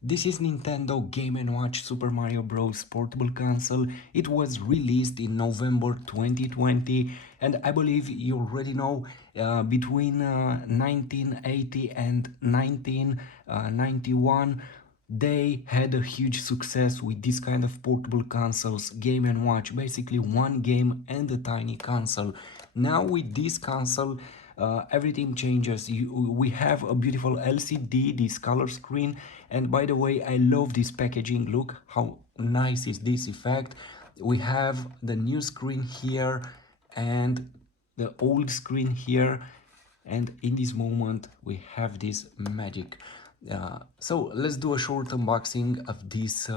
This is Nintendo Game & Watch Super Mario Bros. Portable console. It was released in November 2020, and I believe you already know between 1980 and 1991 they had a huge success with this kind of portable consoles, Game & Watch, basically one game and a tiny console. Now with this console, everything changes. We have a beautiful LCD, this color screen, and by the way, I love this packaging. Look how nice is this effect. We have the new screen here and the old screen here, and in this moment we have this magic. So let's do a short unboxing of this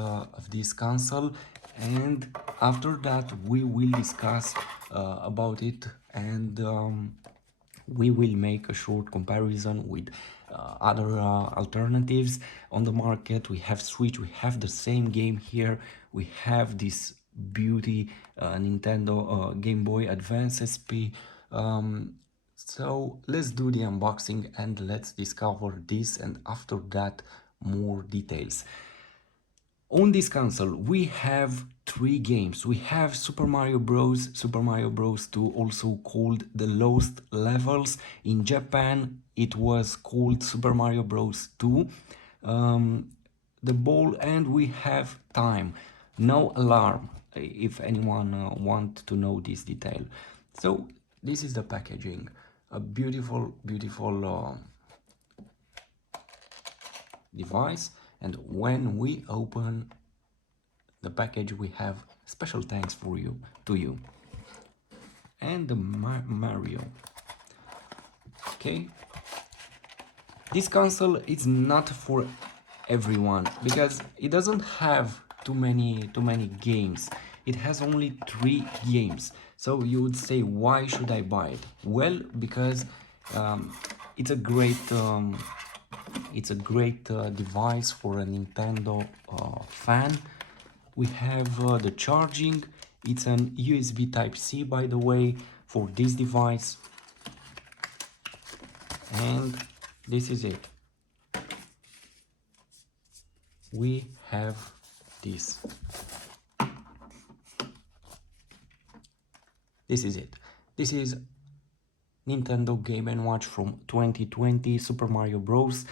console, and after that we will discuss about it, and we will make a short comparison with other alternatives on the market. We have Switch, we have the same game here, we have this beauty Nintendo Game Boy Advance SP. So let's do the unboxing and let's discover this, and after that more details. On this console we have three games. We have Super Mario Bros, Super Mario Bros 2, also called the Lost Levels. In Japan it was called Super Mario Bros 2. The ball, and we have time, no alarm, if anyone want to know this detail. So this is the packaging, a beautiful device, and when we open the package we have special thanks for you to you and the Mario. Okay, this console is not for everyone because it doesn't have too many games. It has only 3 games. So you would say, why should I buy it? Well, because it's a great device for a Nintendo fan. We have the charging. It's an USB Type-C, by the way, for this device. And this is it. We have this. This is it. This is Nintendo Game & Watch from 2020, Super Mario Bros.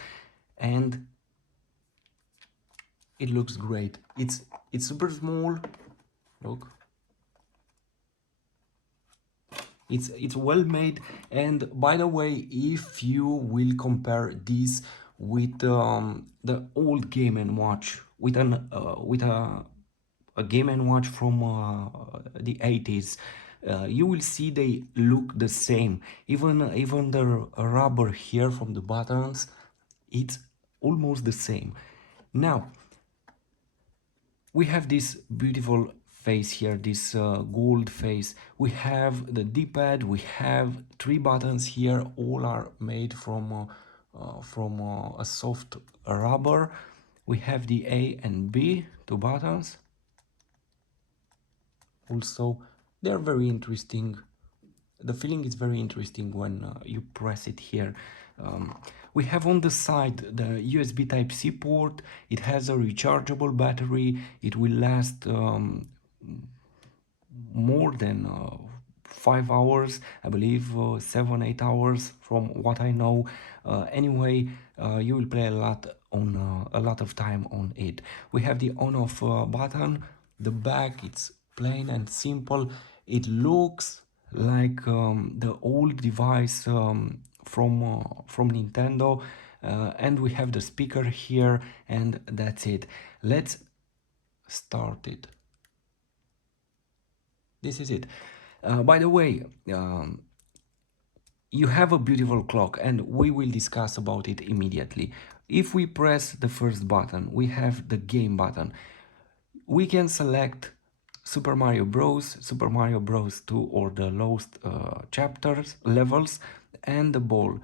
And it looks great. It's super small. Look. It's well made, and by the way, if you will compare this with the old Game & Watch, with a Game & Watch from the 80s, you will see they look the same. Even the rubber here from the buttons, it's almost the same. Now we have this beautiful face here, this gold face. We have the D-pad, we have 3 buttons here, all are made from a soft rubber. We have the A and B, 2 buttons. Also, they are very interesting. The feeling is very interesting when you press it here. We have on the side the USB Type-C port. It has a rechargeable battery. It will last more than 5 hours, I believe 7-8 hours from what I know. Anyway, you will play a lot of time on it. We have the on-off button. The back, it's plain and simple. It looks like the old device from Nintendo, and we have the speaker here, and that's it. Let's start it. This is it. By the way, you have a beautiful clock, and we will discuss about it immediately. If we press the first button, we have the game button. We can select Super Mario Bros, Super Mario Bros 2, or the Lost chapters, levels, and the ball.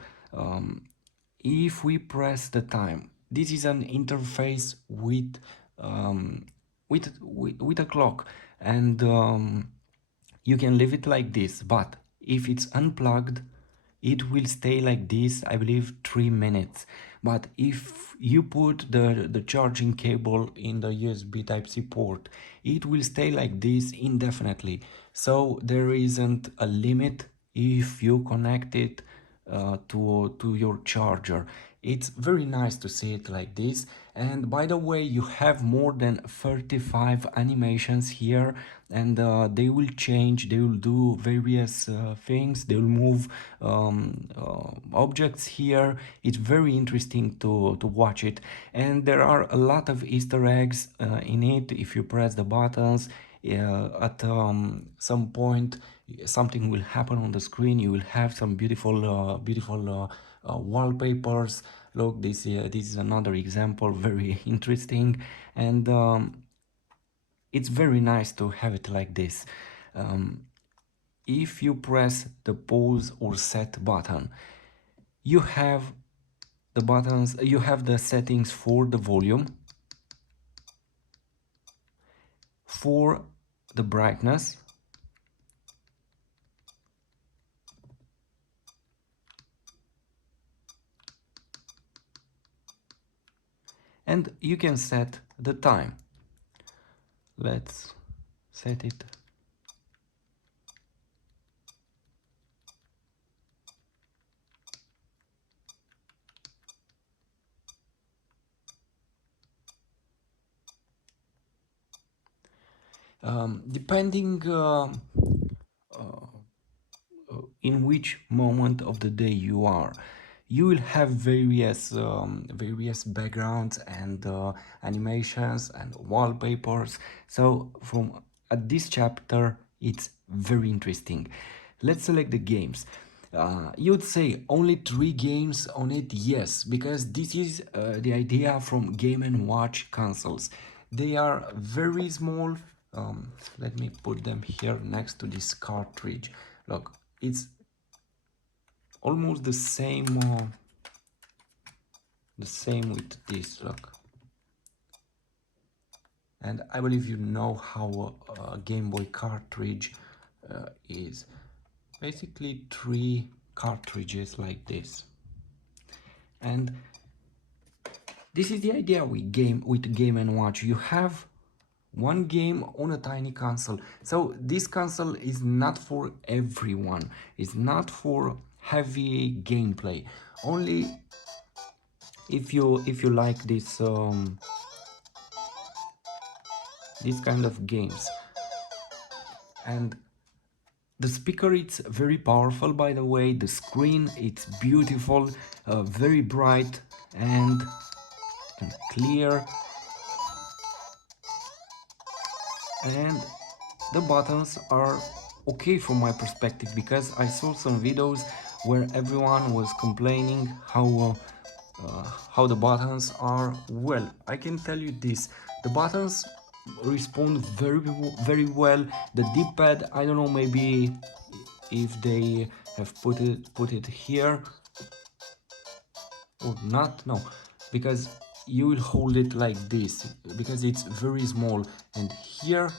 If we press the time, this is an interface with a clock, and you can leave it like this, but if it's unplugged, it will stay like this, I believe 3 minutes. But if you put the charging cable in the USB Type-C port, it will stay like this indefinitely. So there isn't a limit if you connect it to your charger. It's very nice to see it like this. And by the way, you have more than 35 animations here, and they will change, they will do various things, they will move objects here. It's very interesting to watch it, and there are a lot of Easter eggs in it. If you press the buttons, at some point something will happen on the screen. You will have some beautiful wallpapers. Look, this is another example, very interesting, and it's very nice to have it like this. um, if you press the pause or set button, you have you have the settings for the volume, for the brightness, and you can set the time. Let's set it. Depending in which moment of the day you are, you will have various backgrounds and animations and wallpapers. So from at this chapter, it's very interesting. Let's select the games. You'd say only 3 games on it. Yes, because this is the idea from Game and Watch consoles. They are very small. Let me put them here next to this cartridge. Look, it's almost the same with this. Look, and I believe you know how a Game Boy cartridge is. Basically 3 cartridges like this. And this is the idea with Game and Watch. You have one game on a tiny console. So this console is not for everyone. It's not for heavy gameplay. Only if you like this kind of games. And the speaker, it's very powerful, by the way. The screen, it's beautiful, very bright and clear. And the buttons are okay from my perspective, because I saw some videos where everyone was complaining how the buttons are. Well, I can tell you this: the buttons respond very well. The D-pad, I don't know, maybe if they have put it here or not. No, because you will hold it like this because it's very small, and here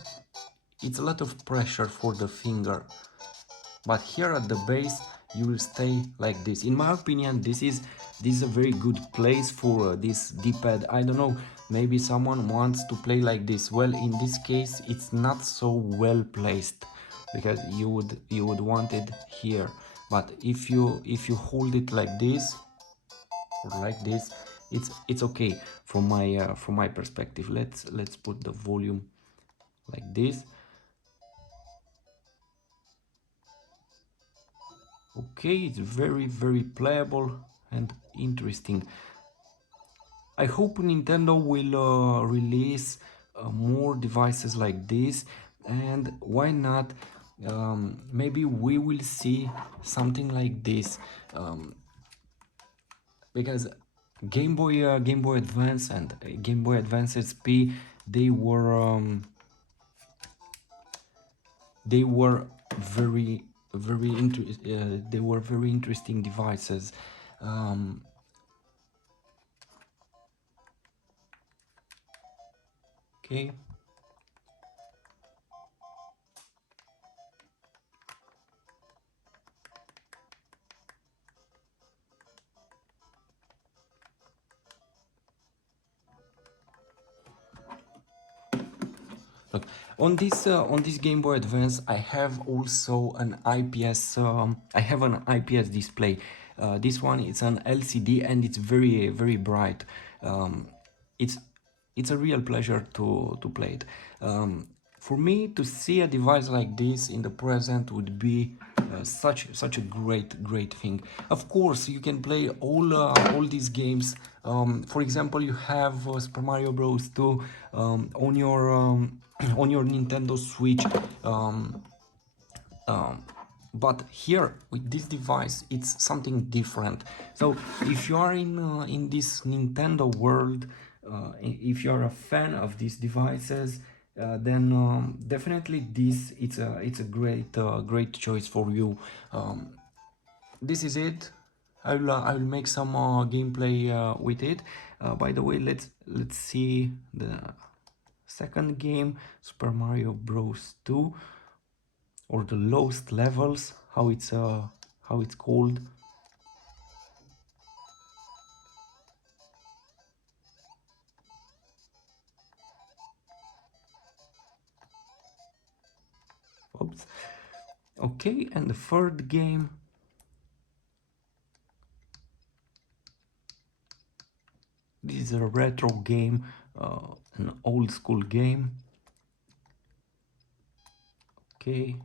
it's a lot of pressure for the finger, but here at the base you will stay like this. In my opinion, this is a very good place for this D-pad. I don't know, maybe someone wants to play like this. Well, in this case it's not so well placed, because you would want it here. But if you hold it like this or like this, it's okay from my perspective. Let's put the volume like this. Okay, it's very playable and interesting. I hope Nintendo will release more devices like this, and why not, maybe we will see something like this, because Game Boy Advance and Game Boy Advance SP, they were they were very interesting devices. um, okay. Look, on this Game Boy Advance, I have also an IPS. I have an IPS display. This one it's an LCD and it's very bright. Um, it's it's a real pleasure to play it. For me to see a device like this in the present would be such a great thing. Of course, you can play all these games. For example, you have Super Mario Bros. 2 on your on your Nintendo Switch. Um, um, but here with this device it's something different. So if you are in this Nintendo world, if you are a fan of these devices, then definitely this it's a great choice for you. This is it. I'll make some gameplay with it. By the way, let's see the second game, Super Mario Bros 2, or the lowest levels, how it's called. Oops. Okay, and the third game, this is a retro game, an old school game. Okay,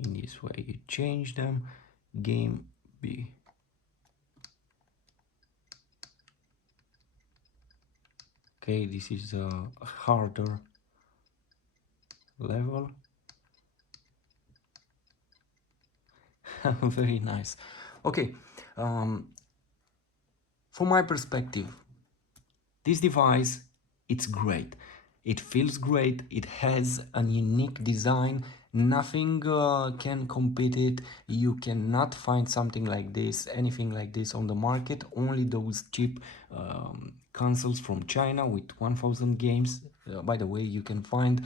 in this way you change them. Game B. Okay, this is a harder level. Very nice. Okay, um, from my perspective, this device, it's great. It feels great. It has a unique design. Nothing can compete it. You cannot find something like this, anything like this on the market. Only those cheap consoles from China with 1000 games. By the way, you can find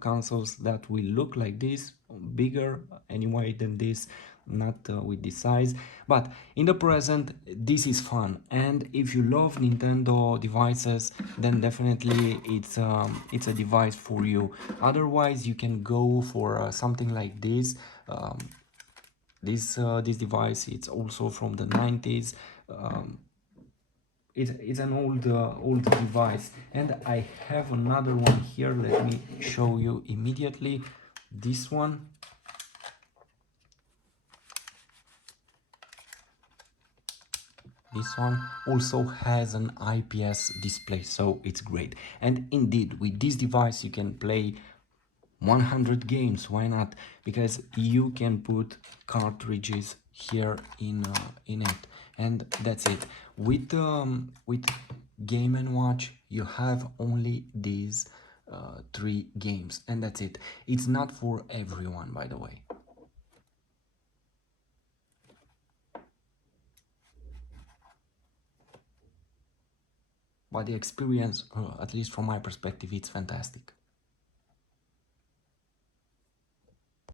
consoles that will look like this, bigger anyway than this, not with this size. But in the present, this is fun, and if you love Nintendo devices, then definitely it's a device for you. Otherwise, you can go for something like this. This device, it's also from the 90s. It's an old device, and I have another one here. Let me show you immediately. This one, this one also has an IPS display, so it's great. And indeed, with this device you can play 100 games. Why not? Because you can put cartridges here in it, and that's it. With Game and Watch, you have only these three games, and that's it. It's not for everyone, by the way. But the experience, at least from my perspective, it's fantastic.